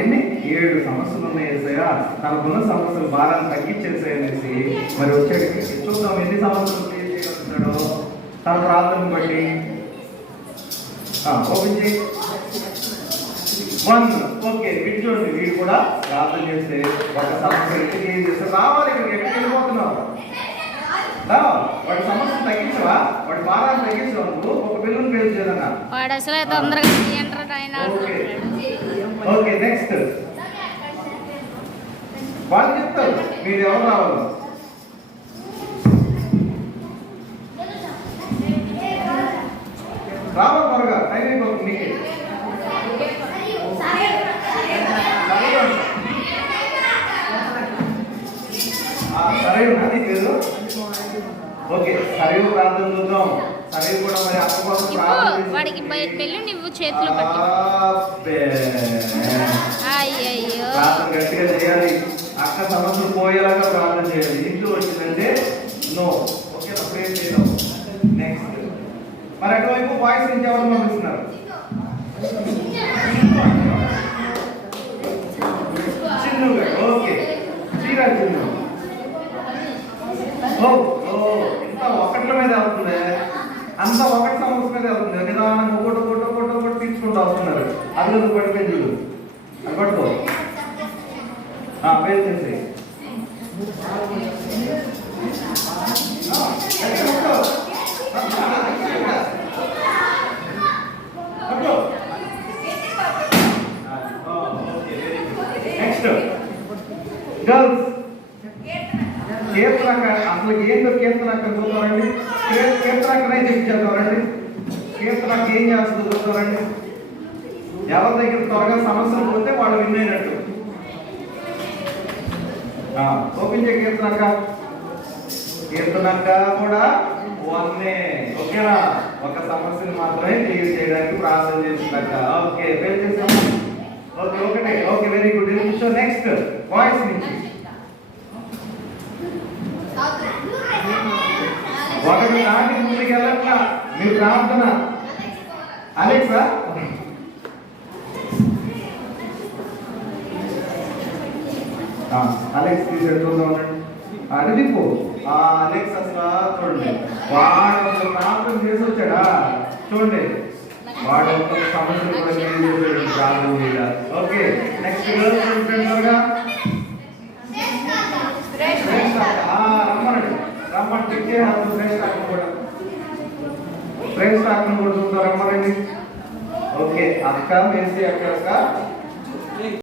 ఎన్ని 7 సమస్యలు ఉన్నాయి ఏసయ్యా, తనకున్న సమస్యలు భారాన్ని తగ్గించేసేయనేసి మరి వచ్చాడు. చూద్దాం ఎన్ని సమస్యలు క్లియర్ చేయగలుగుతాడో తన ప్రార్థన బట్టి. ఓపెన్ చేయి. 1. ఓకే, వీడు చూడండి, వీడు కూడా ప్రార్థన చేస్తే ఒక సమస్య క్లియర్ చేస్తే రావాలి. ఇక్కడికి ఎక్కడికి వెళ్ళిపోతున్నావు? వాడి సమస్య తగ్గించవా? వాడి భారాన్ని తగ్గించవా? నువ్వు ఒక పిల్లలు పేరు చేయాలన్నా వాడు అసలు తొందరగా. ఓకే, నెక్స్ట్ వాళ్ళు చెప్తారు మీరు ఎవరు రావాలి. రావాలి త్వరగా, టైం అయిపోతుంది మీకే. సరే అది పేరు. ఓకే, సరే ప్రార్థన చూద్దాం. సరే కూడా మరి అక్క కోసం ప్రార్థన వాడికి పెళ్ళి నువ్వు చేతిలో పట్టి ప్రార్థన గట్టిగా చేయాలి. అక్క సమస్యలు పోయేలాగా ప్రార్థన చేయాలి. ఇంట్లో వచ్చిందంటే నో. ఓకే, ప్రేర్ చేద్దాం. నెక్స్ట్ మరి అటువైపు వాయిస్ నుంచి ఎవరు పంపిస్తున్నారు? చిన్నుగా. ఓకే, చీరా చిన్ను. ఇంత ఒకట్ల మీద అవుతుంది, అంత ఒకటి సమస్య మీద అవుతుంది. నిదానంగా ఒకటి తీసుకుంటూ వస్తున్నారు. అందులో పడిపోయి చూడు, అది పట్టుకో. పేరు చేసి నెక్స్ట్ గర్ల్స్. కీర్తనక అసలు ఏంటో కీర్తనక చూద్దామండి. కీర్తనకనే చెప్తారండి. కీర్తనక ఏం చేస్తుందో చూద్దామండి. ఎవరి దగ్గర త్వరగా సమస్యలు పోతే వాళ్ళు విన్ అయినట్టు. ఓపెన్ చేయ కీర్తనక. కీర్తనక కూడా 1. ఓకేనా? ఒక సమస్యను మాత్రమే క్లియర్ చేయడానికి ప్రార్థన చేసిందక్క. ఓకే, పేరు చేస్తాం. ఓకే, ఒకటే. Okay, very good. So next voice నుంచి ఒకటి దాటి ముందుకు వెళ్ళట్లా మీ ప్రార్థన. అలెక్సా అలెక్స్ తీసుకెళ్తుందా ఉండండి. అడిగిపో అలెక్స్ అసలు చూడండి, వాడు ప్రార్థన చేసి వచ్చాడా చూడండి. వాడు సమస్యలు కూడా చేసాడు ప్రార్థన మీద. ఓకే, నెక్స్ట్ త్వరగా రమ్మని చెక్ చేయాలి. ఫ్రెండ్స్ కూడా చూద్దాం. రమ్మనండి. ఓకే, అక్క మేసి అక్క